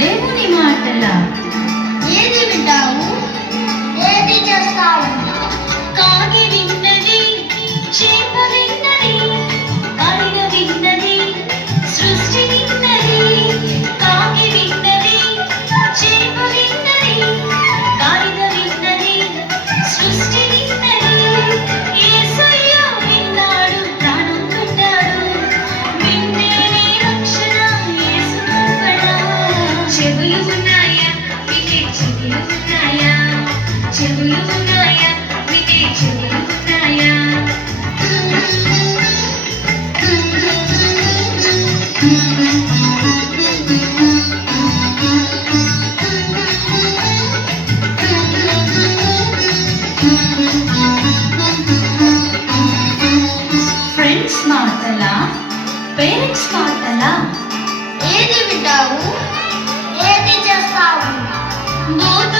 దేవుని మాటల ఏది వింటావు, ఏది చేస్తావు? కాగి విన్నది, చేప విన్నది, గాలిన విన్నది, సృష్టి విన్నది. కాగి విన్నది, చేప విన్నది, గాలిన విన్నది, సృష్టి విన్నది. యేసయ్య విన్నాడు, ప్రాణం పెట్టాడు. విన్నేనే రక్షణ, యేసు కృపణ. చెవులు ఉన్నాయా, వినే చెవులు ఉన్నాయా? చెవులు ఉన్నాయా, వినే చెవులు ఉన్నాయా? ఫ్రెండ్స్ మాటలా, పేరెంట్స్ మాటలా? ఏది వింటావు, ఏది చేస్తావు? బోధ